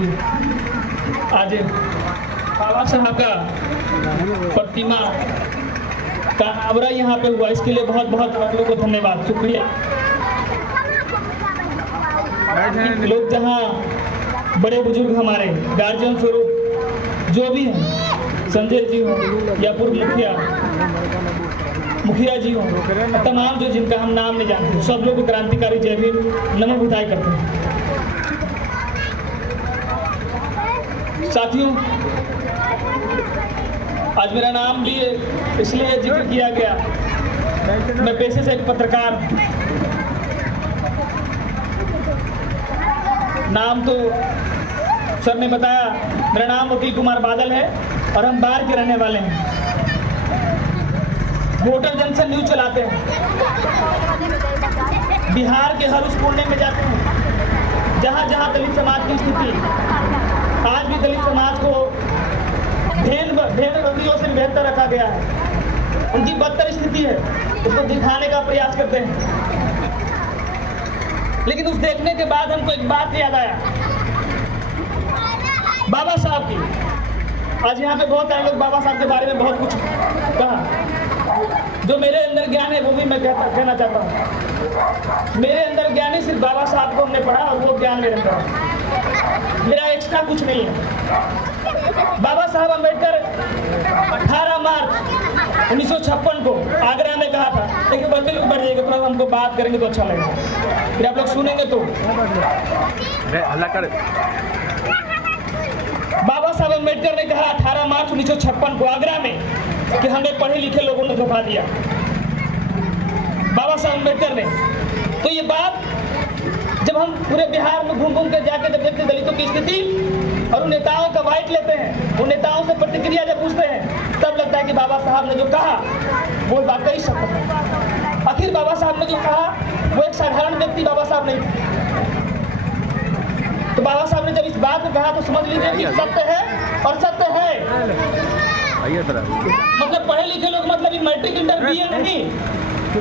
आज बाबा साहब का प्रतिमा का अनावरण यहाँ पे हुआ, इसके लिए बहुत बहुत आप लोगों को धन्यवाद, शुक्रिया। लोग जहाँ बड़े बुजुर्ग हमारे गार्जियन स्वरूप जो भी हैं, संजय जी हो या पूर्व मुखिया जी हो, तमाम जो जिनका हम नाम नहीं जानते, सब लोग क्रांतिकारी जय भीम नमो बुधाई करते हैं। साथियों, आज मेरा नाम भी इसलिए जिक्र किया गया, मैं पेशे से एक पत्रकार, नाम तो सर ने बताया, मेरा नाम वकील कुमार बादल है और हम बाहर के रहने वाले हैं। वोटर जंक्शन न्यूज चलाते हैं, बिहार के हर उस कोने में जाते हैं जहाँ जहाँ दलित समाज की स्थिति, आज भी दलित समाज को भेदभावों से बेहतर रखा गया है, उनकी बदतर स्थिति है, उसको दिखाने का प्रयास करते हैं। लेकिन उस देखने के बाद हमको एक बात याद आया, बाबा साहब की। आज यहाँ पे बहुत सारे लोग बाबा साहब के बारे में बहुत कुछ कहा, जो मेरे अंदर ज्ञान है वो भी मैं कहना चाहता हूँ। मेरे अंदर ज्ञान है, सिर्फ बाबा साहब को हमने पढ़ा और वो ज्ञान मेरे अंदर है, मेरा एक्स्ट्रा कुछ नहीं है। बाबा साहब अम्बेडकर 18 मार्च 1956 को आगरा में कहा था, लेकिन बच्चे लोग बढ़ जाएंगे, थोड़ा हमको बात करेंगे तो अच्छा लगेगा, फिर आप लोग सुनेंगे तो। बाबा साहब अम्बेडकर ने कहा 18 मार्च 1956 को आगरा में कि हमें पढ़े लिखे लोगों ने धोखा दिया। बाबा साहब अम्बेडकर ने तो ये बात जब हम पूरे बिहार में घूम घूम कर जाके जब देखते दलितों की स्थिति और उन नेताओं का वाइट लेते हैं, उन नेताओं से प्रतिक्रिया जब पूछते हैं, तब लगता है कि बाबा साहब ने जो कहा वो वाकई सत्य है। आखिर बाबा साहब ने जो कहा वो एक साधारण व्यक्ति बाबा साहब नहीं थे। तो बाबा साहब ने जब इस बात को कहा तो समझ लीजिए कि सत्य है और सत्य है। मतलब पढ़े लिखे लोग मतलब मैट्रिक इंटर बीए नहीं,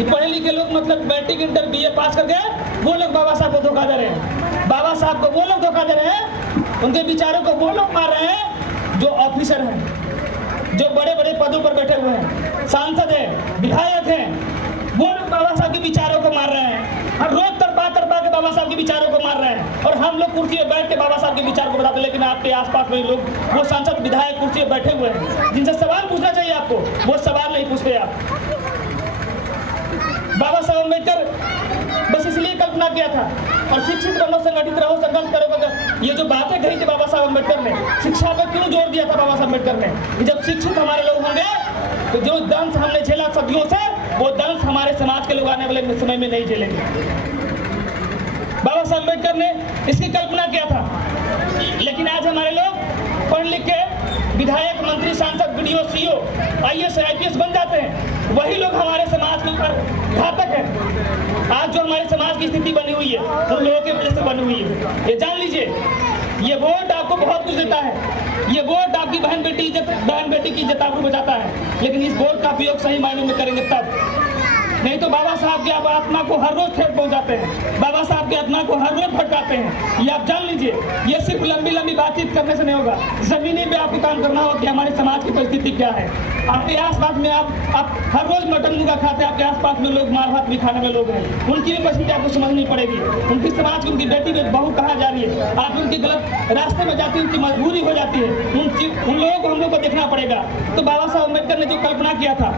पढ़े लिखे लोग मतलब मैट्रिक इंटर बीए पास कर गए वो लोग बाबा साहब को धोखा दे रहे हैं। बाबा साहब को वो लोग धोखा दे रहे हैं, उनके विचारों को वो लोग मार रहे हैं जो ऑफिसर हैं, जो बड़े बड़े पदों पर बैठे हुए हैं, सांसद हैं, विधायक हैं, वो लोग बाबा साहब के विचारों को मार रहे हैं। हम रोज तरपा के बाबा साहब के विचारों को मार रहे हैं और हम लोग कुर्सी पर बैठ के बाबा साहब के विचार को बताते हैं। लेकिन आपके आसपास में लोग वो सांसद विधायक कुर्सी पर बैठे हुए हैं, जिनसे सवाल पूछना चाहिए आपको, वो सवाल नहीं पूछते आप। बाबा साहब अम्बेडकर बस इसलिए कल्पना किया था और शिक्षित बनो, संगठित रहो, संघर्ष करो, ये जो बातें कही थी बाबा साहब अम्बेडकर ने, शिक्षा पर क्यों जोर दिया था बाबा साहब अम्बेडकर ने? जब शिक्षित हमारे लोग होंगे तो जो दंश हमने झेला सदियों से, वो दंश हमारे समाज के लोग आने वाले समय में नहीं झेलेंगे। बाबा साहब अम्बेडकर ने इसकी कल्पना किया था, लेकिन आज हमारे लोग पढ़ लिख के विधायक, मंत्री, सांसद, बीडीओ, सीओ, आईएएस, आईपीएस बन जाते हैं। वही लोग हमारे समाज के ऊपर घातक है। आज जो हमारे समाज की स्थिति बनी हुई है उन लोगों की वजह से बनी हुई है। ये जान लीजिए, ये वोट आपको बहुत कुछ देता है, ये वोट आपकी बहन बेटी की इज्जत आपको बचाता है, लेकिन इस वोट का उपयोग सही मायने में करेंगे तब, नहीं तो बाबा साहब के आत्मा को हर रोज ठेस पहुंचाते हैं, बाबा साहब के आत्मा को हर रोज भटकाते हैं। ये आप जान लीजिए, ये सिर्फ लंबी लंबी बातचीत करने से नहीं होगा, जमीनी पे आपको काम करना होगा कि हमारे समाज की परिस्थिति क्या है। आपके आसपास में आप हर रोज मटन मुर्गा खाते हैं, आपके आसपास में लोग मार भात भी खाने में लोग हैं, उनकी भी परिस्थिति आपको समझनी पड़ेगी। उनकी समाज की, उनकी बेटी बहू कहाँ जा रही है, आज उनकी गलत रास्ते में जाती है, उनकी मजबूरी हो जाती है, उन लोगों को हम लोग को देखना पड़ेगा। तो बाबा साहब अम्बेडकर ने जो कल्पना किया था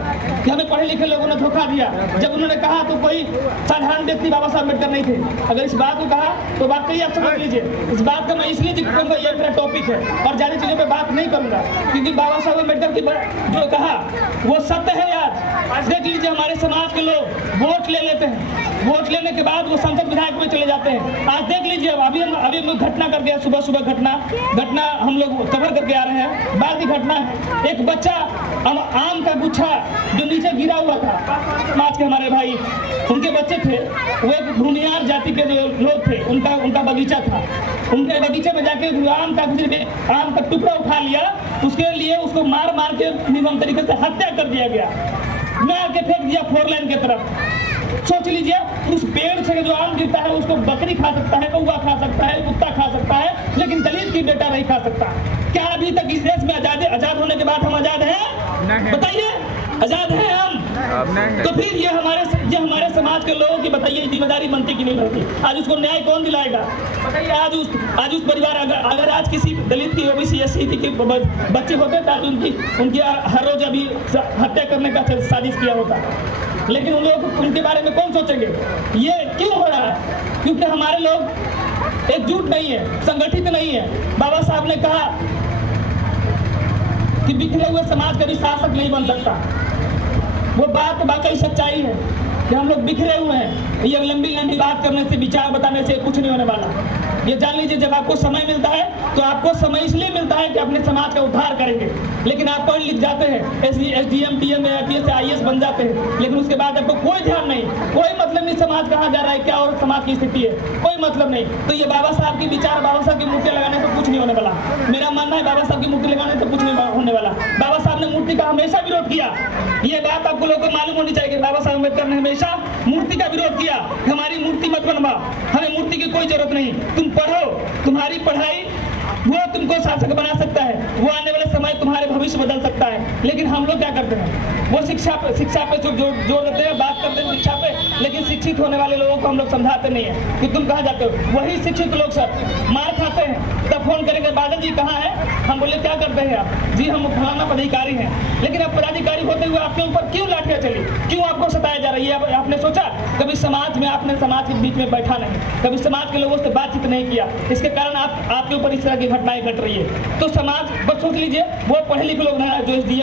कि हमें पढ़े लिखे लोगों ने धोखा दिया, जब उन्होंने कहा तो कोई साधारण व्यक्ति बाबा साहब अम्बेडकर नहीं थे। अगर इस बात को कहा तो बात कही आप समझ लीजिए। इस बात का मैं इसलिए जिक्र करूंगा, ये मेरा टॉपिक है और ज्यादा चीजों पे बात नहीं करूंगा, क्योंकि बाबा साहब अम्बेडकर की जो कहा वो सत्य है। आज देख लीजिए, हमारे समाज के लोग वोट ले लेते हैं, वोट लेने के बाद वो संसद विधायक में चले जाते हैं। आज देख लीजिए, अभी हम घटना कर गया, सुबह घटना हम लोग कवर करके आ रहे हैं, बाद की घटना है। एक बच्चा आम का गुच्छा जो नीचे गिरा हुआ था, समाज के हमारे भाई, उनके बच्चे थे, वो एक भूमिहार जाति के जो लोग थे, उनका बगीचा था, उनके बगीचे में जाके आम का टुकड़ा उठा लिया, उसके लिए उसको मार के निर्मम तरीके से हत्या कर दिया गया, मार के फेंक दिया 4 लाइन की तरफ। सोच लीजिए, उस पेड़ से जो आम गिरता है उसको बकरी खा सकता है, कौवा खा सकता है, कुत्ता खा सकता है, लेकिन दलित की भी बेटा नहीं खा सकता। क्या अभी तक इस देश में आजाद होने के बाद हम आजाद हैं? बताइए, आजाद हैं हम? तो फिर ये हमारे समाज के लोगों की बताइए जिम्मेदारी बनती कि नहीं बनती? आज उसको न्याय कौन दिलाएगा? बताइए, आज उस परिवार अगर आज किसी दलित की ओबीसी एससी के बच्चे होते तो आज उनकी हर रोज अभी हत्या करने का साजिश किया होता। लेकिन उन लोग उनके बारे में कौन सोचेंगे? ये क्यों हो रहा है? क्योंकि हमारे लोग एकजुट नहीं है, संगठित नहीं है। बाबा साहब ने कहा कि बिखरे हुए समाज कभी शासक नहीं बन सकता। वो बात वाकई सच्चाई है कि हम लोग बिखरे हुए हैं। ये लंबी बात करने से, विचार बताने से कुछ नहीं होने वाला। ये जान लीजिए, जब आपको समय मिलता है तो आपको समय इसलिए मिलता है कि अपने समाज का उद्धार करेंगे। लेकिन आप पढ़ लिख जाते हैं, SDM, TM, IPS, IAS बन जाते हैं, लेकिन उसके बाद आपको कोई ध्यान नहीं, कोई मतलब नहीं समाज कहाँ जा रहा है, क्या और समाज की स्थिति है, कोई मतलब नहीं। तो ये बाबा साहब की विचार, बाबा साहब की मूर्ति लगाने से कुछ नहीं होने वाला। मेरा मानना है बाबा साहब की मूर्ति लगाने से कुछ नहीं होने वाला। बाबा साहब ने मूर्ति का हमेशा विरोध किया। ये बात आपको लोगों को मालूम होनी चाहिए। बाबा साहब अम्बेडकर ने हमेशा मूर्ति का विरोध किया। हमारी मूर्ति मत बनवा, हमें मूर्ति की कोई जरूरत नहीं। तुम पढ़ो, तुम्हारी पढ़ाई वो तुमको शासक बना सकता है, वो आने वाले समय तुम्हारे भविष्य बदल सकता है। लेकिन हम लोग क्या करते हैं? वो शिक्षा पे जोर देते हैं, बात करते हैं शिक्षा पे, लेकिन शिक्षित होने वाले लोगों को हम लोग समझाते नहीं है कि तुम कहाँ जाते हो। वही शिक्षित लोग सर मार खाते हैं, तब फोन करेंगे बादल जी कहाँ हैं? हम बोले क्या करते हैं आप? जी हम फलाना पदाधिकारी हैं। लेकिन अब पदाधिकारी होते हुए आपके ऊपर क्यों लाठियाँ चली? क्यों आपको सताया जा रही है? आपने सोचा कभी समाज में? आपने समाज के बीच में बैठा नहीं, कभी समाज के लोगों से बातचीत नहीं किया। इसके कारण आपके ऊपर इस तरह की घटनाएं घट रही है। तो समाज बस सोच लीजिए, वो पढ़े लिखे लोग जो